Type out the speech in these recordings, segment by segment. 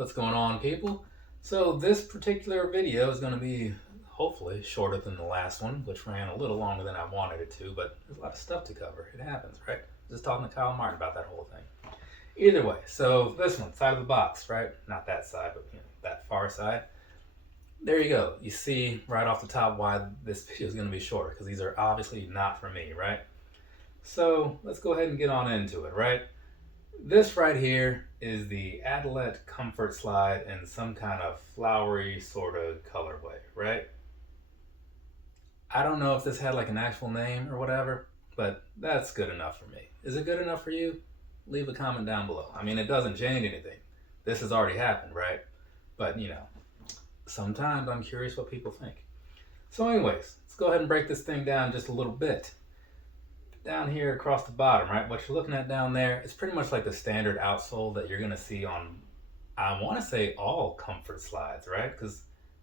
What's going on, people? So this particular video is going to be hopefully shorter than the last one, which ran a little longer than I wanted it to, but there's a lot of stuff to cover. It happens, right? Just talking to Kyle Martin about that whole thing. Either way, so this one, side of the box, right? Not that side, but that far side. There you go. You see right off the top why this video is going to be shorter, because these are obviously not for me, right? So let's go ahead and get on into it, right? This right here is the Adilette Comfort Slide in some kind of flowery sort of colorway, right? I don't know if this had like an actual name or whatever, but that's good enough for me. Is it good enough for you? Leave a comment down below. I mean, it doesn't change anything. This has already happened, right? But sometimes I'm curious what people think. So anyways, let's go ahead and break this thing down just a little bit. Down here across the bottom, right? What you're looking at down there is pretty much like the standard outsole that you're gonna see on, I wanna say all comfort slides, right? Because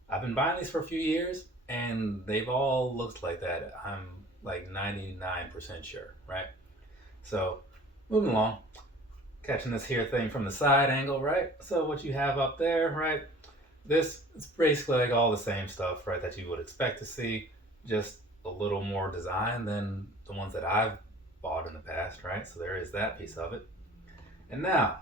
I've been buying these for a few years and they've all looked like that. I'm like 99% sure, right? So moving along, catching this here thing from the side angle, right? So what you have up there, right? This is basically like all the same stuff, right? That you would expect to see, just a little more design than the ones that I've bought in the past, right? So there is that piece of it. And now,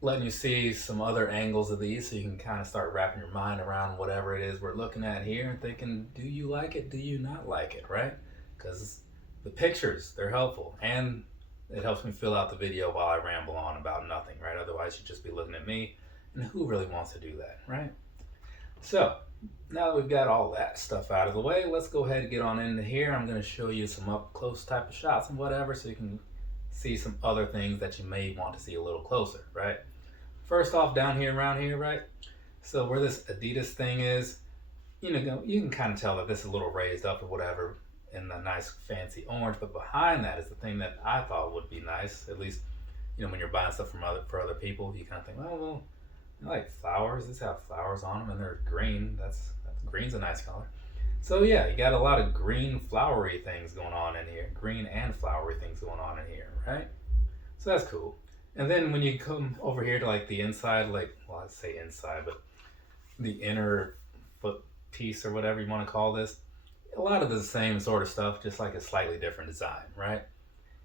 letting you see some other angles of these so you can kind of start wrapping your mind around whatever it is we're looking at here and thinking, do you like it? Do you not like it, right? Because the pictures, they're helpful. And it helps me fill out the video while I ramble on about nothing, right? Otherwise, you'd just be looking at me. And who really wants to do that, right? So, now that we've got all that stuff out of the way, let's go ahead and get on into here. I'm going to show you some up close type of shots and whatever so you can see some other things that you may want to see a little closer, right? First off, down here, around here, right? So where this Adidas thing is, you can kind of tell that this is a little raised up or whatever in the nice fancy orange, but behind that is the thing that I thought would be nice, at least, when you're buying stuff for other people, you kind of think, well, I like flowers. These have flowers on them and they're green. Green's a nice color. So yeah, you got a lot of green flowery things going on in here. Green and flowery things going on in here, right? So that's cool. And then when you come over here to like the inside, I'd say inside, but the inner foot piece or whatever you want to call this, a lot of the same sort of stuff, just like a slightly different design, right?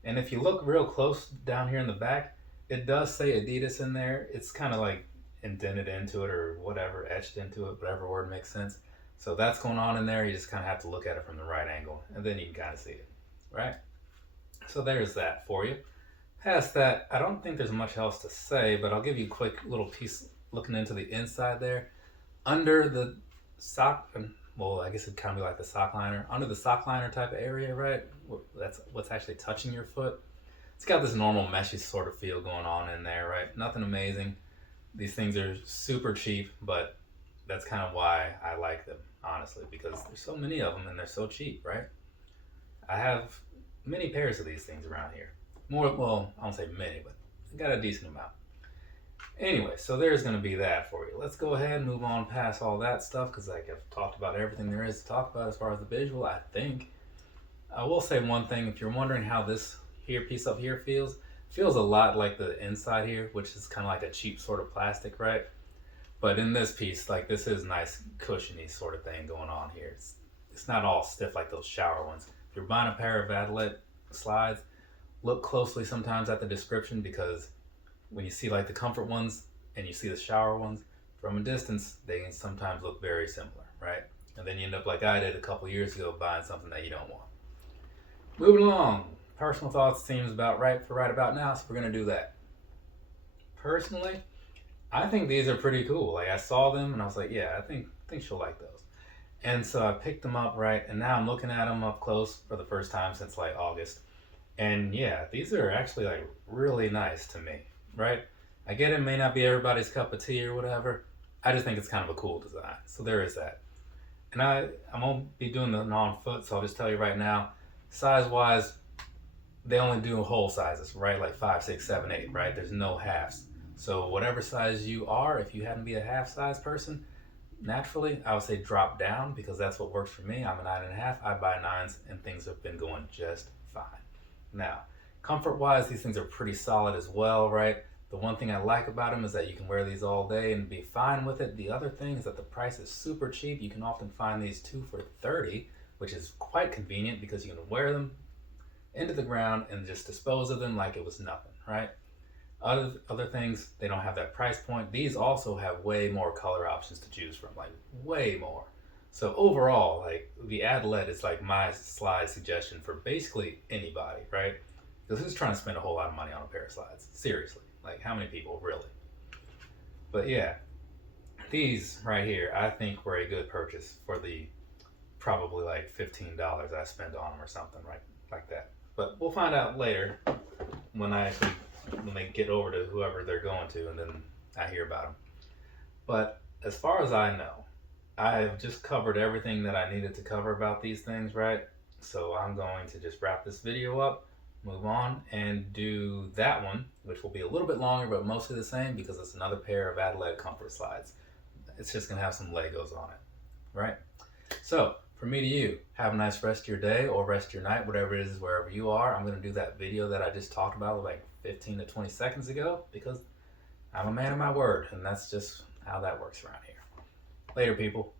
And if you look real close down here in the back, it does say Adidas in there. It's kind of like indented into it or whatever, etched into it, whatever word makes sense. So that's going on in there. You just kind of have to look at it from the right angle and then you can kind of see it, right? So there's that for you. Past that, I don't think there's much else to say, but I'll give you a quick little piece looking into the inside there. Under the sock, well, I guess it'd kind of be like the sock liner. Under the sock liner type of area, right? That's what's actually touching your foot. It's got this normal meshy sort of feel going on in there, right? Nothing amazing. These things are super cheap, but that's kind of why I like them, honestly, because there's so many of them and they're so cheap, right? I have many pairs of these things around here. More, well, I won't say many, but I got a decent amount. Anyway, so there's going to be that for you. Let's go ahead and move on past all that stuff because I've talked about everything there is to talk about as far as the visual, I think. I will say one thing, if you're wondering how this here piece up here feels a lot like the inside here, which is kind of like a cheap sort of plastic, right? But in this piece, like this is nice cushiony sort of thing going on here. It's not all stiff like those shower ones. If you're buying a pair of Adilette Slides, look closely sometimes at the description because when you see like the comfort ones and you see the shower ones, from a distance, they can sometimes look very similar, right? And then you end up like I did a couple years ago buying something that you don't want. Moving along. Personal thoughts seems about right for right about now, so we're going to do that. Personally, I think these are pretty cool. Like I saw them and I was like, yeah, I think she'll like those. And so I picked them up, right? And now I'm looking at them up close for the first time since like August. And yeah, these are actually like really nice to me, right? I get it may not be everybody's cup of tea or whatever. I just think it's kind of a cool design. So there is that. And I won't be doing the non-foot, so I'll just tell you right now, size-wise, they only do whole sizes, right? Like 5, 6, 7, 8, right? There's no halves. So whatever size you are, if you happen to be a half size person, naturally, I would say drop down because that's what works for me. I'm a 9.5. I buy 9s and things have been going just fine. Now, comfort wise, these things are pretty solid as well, right? The one thing I like about them is that you can wear these all day and be fine with it. The other thing is that the price is super cheap. You can often find these 2 for $30, which is quite convenient because you can wear them into the ground and just dispose of them like it was nothing, right? Other things, they don't have that price point. These also have way more color options to choose from, like way more. So overall, like the Adilette is like my slide suggestion for basically anybody, right? Because who's trying to spend a whole lot of money on a pair of slides? Seriously, like how many people really? But yeah, these right here, I think were a good purchase for the probably like $15 I spent on them or something, right? Like that. But we'll find out later when they get over to whoever they're going to, and then I hear about them. But as far as I know, I've just covered everything that I needed to cover about these things, right? So I'm going to just wrap this video up, move on, and do that one, which will be a little bit longer, but mostly the same because it's another pair of Adilette Comfort Slides. It's just gonna have some Legos on it, right? So from me to you, have a nice rest of your day or rest of your night, whatever it is, wherever you are. I'm gonna do that video that I just talked about like 15 to 20 seconds ago because I'm a man of my word, and that's just how that works around here. Later, people.